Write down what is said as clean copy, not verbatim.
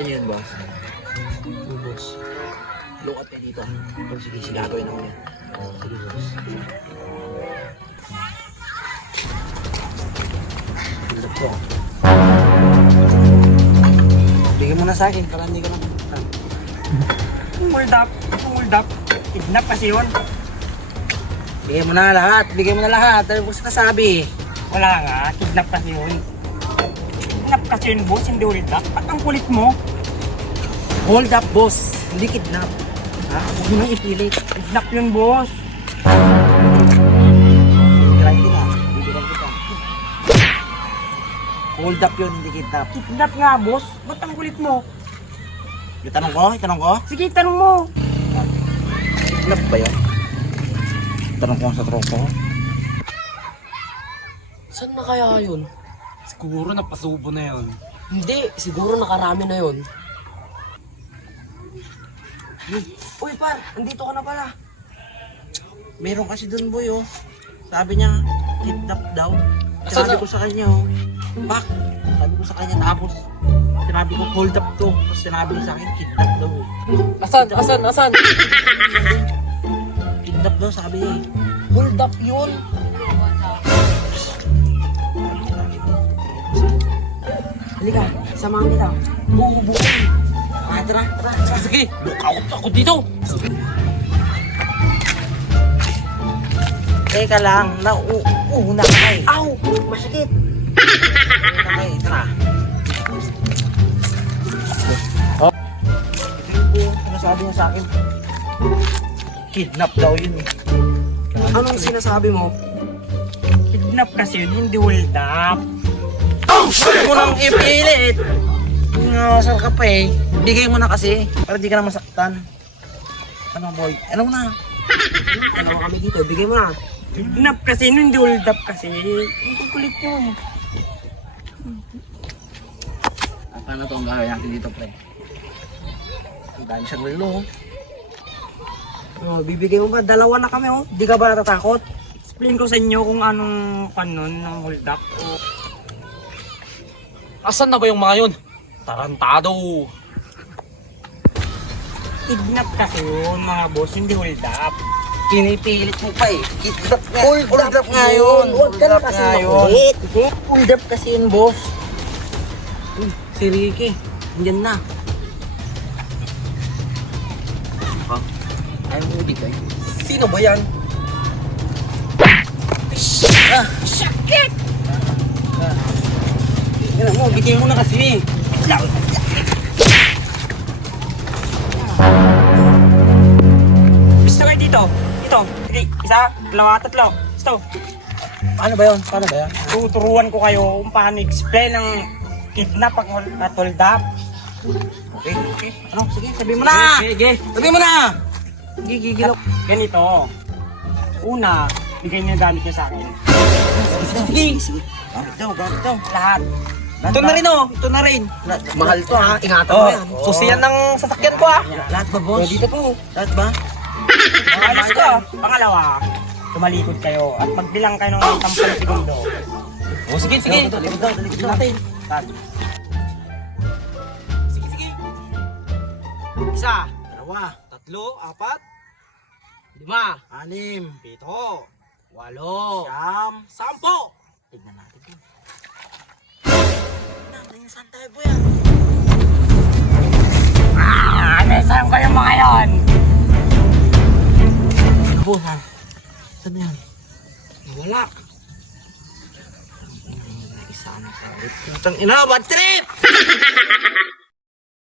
Kita niyo yun, boss. Yung boss. Lukat kayo dito. Sige, sigagawin naman yan. Sige, boss. Tulad ko. Bigyan mo na sa akin, para hindi ka lang. Hold up. Kidnap kasi yun. Bigyan mo na lahat. Bigyan mo na lahat. Ano mo sabi? Wala nga, kidnap kasi yun. Kidnap kasi yun, boss, hindi hold up. Ba't ang kulit mo? Hold up, boss. Hindi kidnap. Ha? Huwag mo nang ipilit. Kidnap yun, boss. Bibigyan kita. Bibigyan kita. Hold up yun, hindi kidnap. Kidnap nga, boss. Ba't ang kulit mo? Itanong ko? Itanong ko? Sige, tanong mo. Kidnap ba yan? Itanong ko sa tropa ko. Saan na kaya yun? Siguro napasubo na yun. Hindi, siguro nakarami na yun. Uy, par, andito ka na pala. Meron kasi dun, boy, oh. Sabi niya, kidnap daw. Asan Sinabi na? ko sa kanya, oh. Pak! Sabi ko sa kanya, tapos sinabi ko, hold up to. Tapos sinabi niya sa akin, kidnap daw. Asan? Kidnap daw, sabi niya, eh. Hold up yun. Halika, samahan kita. Buko. Tara. Sige, lookout ako dito. Teka lang, nauuna ka eh. Aw! Masakit! Okay, tara. Oh. Ito yung po, ano sabi niya sa akin? Kidnap daw yun eh. Anong sinasabi mo? Kidnap kasi yun, hindi hold up. Huwag mo nang ipilit! Ngasal ka pa eh. Bigay mo na kasi, para di ka na masaktan. Ano boy? Ano mo na? Ano mo kami dito? Bigay mo na. Kidnap kasi yun, hindi hold up kasi. Ang kulit yun. Paano itong gawin natin dito, pre? Ang dami siyang lalo. Oh, bibigay mo ba? Dalawa na kami, oh. Di ka ba natatakot? Explain ko sa inyo kung anong kanon ng hold up. Asan na ba yung mga yun? Tarantado. Kidnap kasi yun, mga boss, hindi hold up. Pinipilit mo pa eh. Kidnap nga. Hold up nga yun. Huwag ka na kasi makulit. Hold up kasi yun, boss. Uy, si Ricky. Andyan na. Ha? Ayaw mo ibigay. Sino ba yan? Sakit! Yan mo, bigay mo na kasi. Gusto kayo dito? Ito, sige, isa, dalawa, tatlo. Gusto. Paano ba yun? Tuturuan ko kayo kung paano explain ang kidnap at hold up. Okay. Ano? Sige, sabihin mo na! Sige. Sabihin mo na! Gigigil ako. Ganito. Una, bigay niyo yung gamit niyo sa akin. Sige. Gamit daw. Lahat. Ito na rin, oh. Ito na rin. Mahal to, ha. Ingatan mo yan. Susiyan ng sasakyan ko ah. Lahat ba, boss? Dito po. Lahat ba? Alis ko. Pangalawa, tumalikod kayo at magbilang kayo ng 10 segundo. O sige. Talikod natin. Sige. Isa. Dalawa. 3, 4, 5, 6. 7, 8, Siyam. 10. Tignan natin po. Saan tayo po yan? Saan kayo mga yon? Ano po, ha? Saan yan? Wala. Isa na tayo. Putang ina, bad trip!